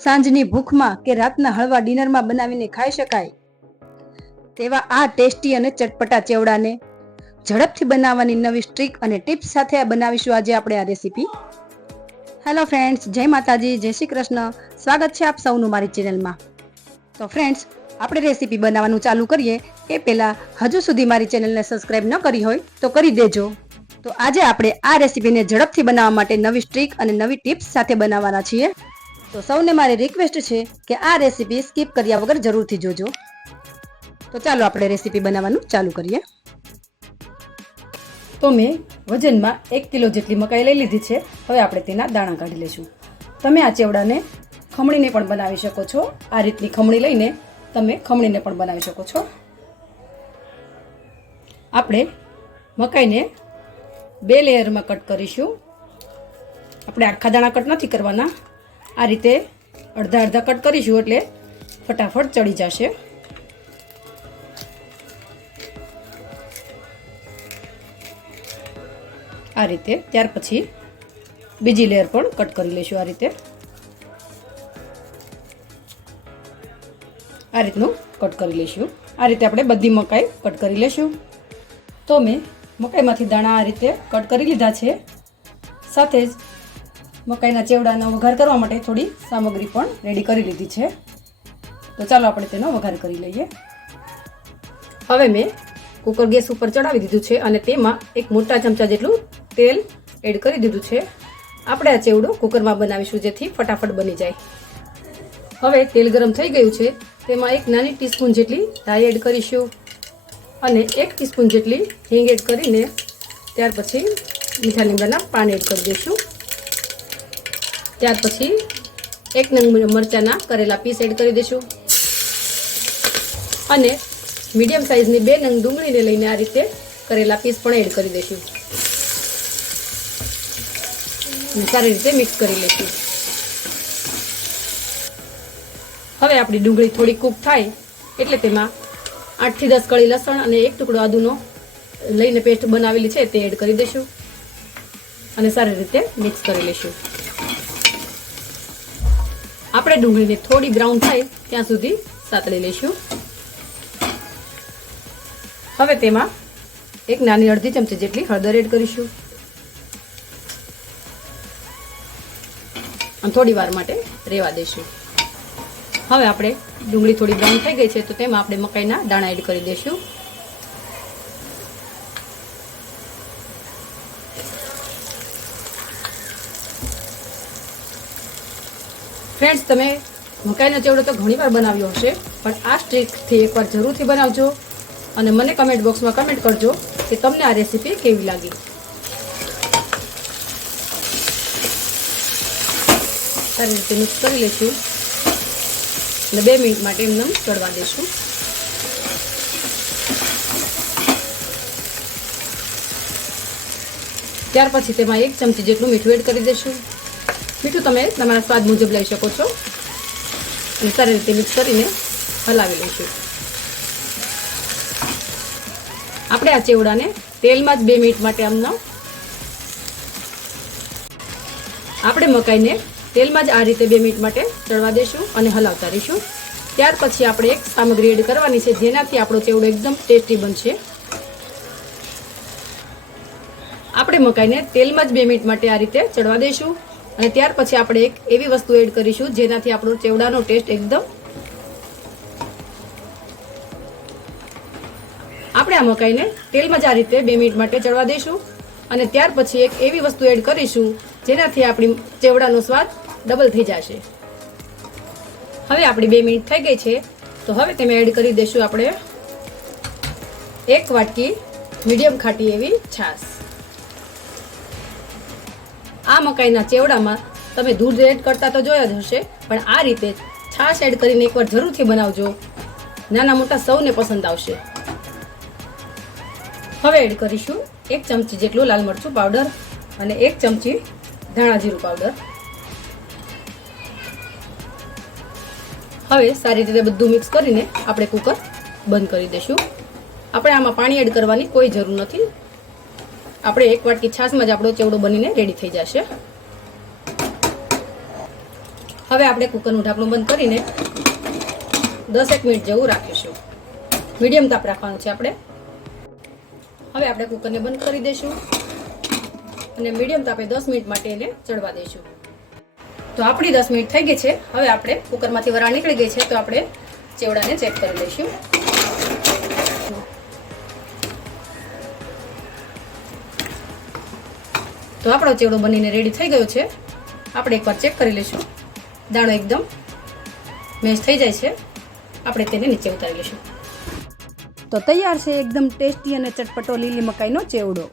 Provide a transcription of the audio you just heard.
સાંજની ભૂખમાં કે રાતના હળવા ડિનરમાં બનાવીને ખાઈ શકાય તેવા આ ટેસ્ટી અને ચટપટા ચેવડાને ઝડપથી બનાવવાની નવી ટ્રીક અને ટિપ્સ સાથે બનાવીશું આજે આપણે આ રેસીપી. હેલો ફ્રેન્ડ્સ, જય માતાજી, જય શ્રી કૃષ્ણ. સ્વાગત છે આપ સૌનું મારી ચેનલમાં. તો ફ્રેન્ડ્સ, આપણે રેસીપી બનાવવાનું ચાલુ કરીએ એ પહેલાં હજુ સુધી મારી ચેનલને સબસ્ક્રાઈબ ન કરી હોય તો કરી દેજો. તો આજે આપણે આ રેસીપીને ઝડપથી બનાવવા માટે નવી ટ્રીક અને નવી ટિપ્સ સાથે બનાવવાના છીએ. તો સૌને મારી રિક્વેસ્ટ છે કે આ રેસીપી સ્કીપ કર્યા વગર જરૂરથી જોજો. તો ચાલો આપણે રેસીપી બનાવવાનું ચાલુ કરીએ. તો મેં વજનમાં 1 કિલો જેટલી મકાઈ લઈ લીધી છે. હવે આપણે તેના દાણા કાઢી લઈશું. તમે આ ચેવડાને ખમણીને પણ બનાવી શકો છો. આ રીતની ખમણી લઈને તમે ખમણીને પણ બનાવી શકો છો. આપણે મકાઈને 2 લેયરમાં કટ કરીશું. આપણે આખા દાણા કટ નથી કરવાના. આ રીતે અડધા અડધા કટ કરીશું એટલે ફટાફટ ચડી જશે. આ રીતે ત્યાર પછી બીજી લેયર પણ કટ કરી લઈશું. આ રીતનું કટ કરી લઈશું. આ રીતે આપણે બધી મકાઈ કટ કરી લઈશું. તો મેં મકાઈમાંથી દાણા આ રીતે કટ કરી લીધા છે. સાથે જ મકાઈના ચેવડાનો વઘાર કરવા માટે થોડી સામગ્રી પણ રેડી કરી લીધી છે. તો ચાલો આપણે તેનો વઘાર કરી લઈએ. હવે મેં કુકર ગેસ ઉપર ચડાવી દીધું છે અને તેમાં એક મોટા ચમચા જેટલું તેલ એડ કરી દીધું છે. આપણે આ ચેવડો કુકરમાં બનાવીશું જેથી ફટાફટ બની જાય. હવે તેલ ગરમ થઈ ગયું છે. તેમાં એક નાની ટીસ્પૂન જેટલી રાઈ એડ કરીશું અને 1 ટીસ્પૂન જેટલી હિંગ એડ કરીને ત્યાર પછી મીઠા લીમડાના પાન એડ કરી દઈશું. ત્યાર પછી 1 નંગ મરચાંના કરેલા પીસ એડ કરી દઈશું અને મીડિયમ સાઇઝની 2 નંગ ડુંગળીને લઈને આ રીતે કરેલા પીસ પણ એડ કરી દઈશું અને સારી રીતે મિક્સ કરી લઈશું. હવે આપણી ડુંગળી થોડી કૂક થાય એટલે તેમાં 8 થી 10 કળી લસણ અને 1 ટુકડો આદુનો લઈને પેસ્ટ બનાવેલી છે તે એડ કરી દઈશું અને સારી રીતે મિક્સ કરી લઈશું. આપણે ડુંગળીને થોડી બ્રાઉન થાય ત્યાં સુધી સાતળી લઈશું. હવે તેમાં એક નાની અડધી ચમચી જેટલી હળદર એડ કરીશું અને થોડી વાર માટે રહેવા દઈશું. હવે આપણે ડુંગળી થોડી બ્રાઉન થઈ ગઈ છે તો તેમાં આપણે મકાઈના દાણા એડ કરી દઈશું. ફ્રેન્ડ્સ, તમે મકાઈનો ચેવડો તો ઘણીવાર બનાવ્યો હશે, પણ આ ટ્રીકથી એકવાર જરૂરથી બનાવજો અને મને કમેન્ટ બોક્સમાં કમેન્ટ કરજો કે તમને આ રેસીપી કેવી લાગી. સારી રીતે મિક્સ કરી લઈશું અને 2 મિનિટ માટે એમને ચડવા દઈશું. ત્યાર પછી તેમાં 1 ચમચી જેટલું મીઠું એડ કરી દઈશું. મીઠું તમે તમારા સ્વાદ મુજબ લઈ શકો છો અને સારી રીતે મિક્સ કરીને હલાવી લઈશું. આપણે આ ચેવડાને તેલમાં જ 2 મિનિટ માટે આપણે મકાઈને તેલમાં જ આ રીતે 2 મિનિટ માટે ચડવા દઈશું અને હલાવતા રહીશું. ત્યાર પછી આપણે એક સામગ્રી એડ કરવાની છે જેનાથી આપણો ચેવડો એકદમ ટેસ્ટી બનશે. આપણે મકાઈને તેલમાં જ 2 મિનિટ માટે આ રીતે ચડવા દઈશું અને ત્યાર પછી આપણે એક એવી વસ્તુ એડ કરીશું જેનાથી આપણો ચેવડાનો ટેસ્ટ આપણે આ મકાઈને તેલમાં જ આ રીતે 2 મિનિટ માટે ચડવા દઈશું અને ત્યાર પછી એક એવી વસ્તુ એડ કરીશું જેનાથી આપણી ચેવડાનો સ્વાદ ડબલ થઈ જશે. હવે આપણી 2 મિનિટ થઈ ગઈ છે તો હવે તેમાં એડ કરી દઈશું આપણે 1 વાટકી મીડિયમ ખાટી એવી છાશ. આ મકાઈના ચેવડામાં તમે દૂધ એડ કરતા તો જોયા જ હશે, પણ આ રીતે છાશ એડ કરીને એકવાર જરૂરથી બનાવજો. નાના મોટા સૌને પસંદ આવશે. હવે એડ કરીશું 1 ચમચી જેટલું લાલ મરચું પાવડર અને 1 ચમચી ધાણા જીરું પાવડર. હવે સારી રીતે બધું મિક્સ કરીને આપણે કુકર બંધ કરી દઈશું. આપણે આમાં પાણી એડ કરવાની કોઈ જરૂર નથી. આપણે 1 વાટકી છાશમાં જ આપણો ચેવડો બનીને રેડી થઈ જશે. હવે આપણે કુકરનું ઢાંકણું બંધ કરીને 10 મિનિટ જેવું રાખીશું. મીડિયમ તાપ રાખવાનું છે આપણે. હવે આપણે કુકરને બંધ કરી દઈશું અને મીડિયમ તાપે 10 મિનિટ માટે એને ચડવા દઈશું. તો આપણી 10 મિનિટ થઈ ગઈ છે. હવે આપણે કુકરમાંથી વરાળ નીકળી ગઈ છે તો આપણે ચેવડાને ચેક કરી લઈશું. તો આપણો ચેવડો બનીને રેડી થઈ ગયો છે. આપણે એકવાર ચેક કરી લઈશું. દાણો એકદમ મેશ થઈ જાય છે. આપણે તેને નીચે ઉતારી લઈશું. તો તૈયાર છે એકદમ ટેસ્ટી અને ચટપટો લીલી મકાઈનો ચેવડો.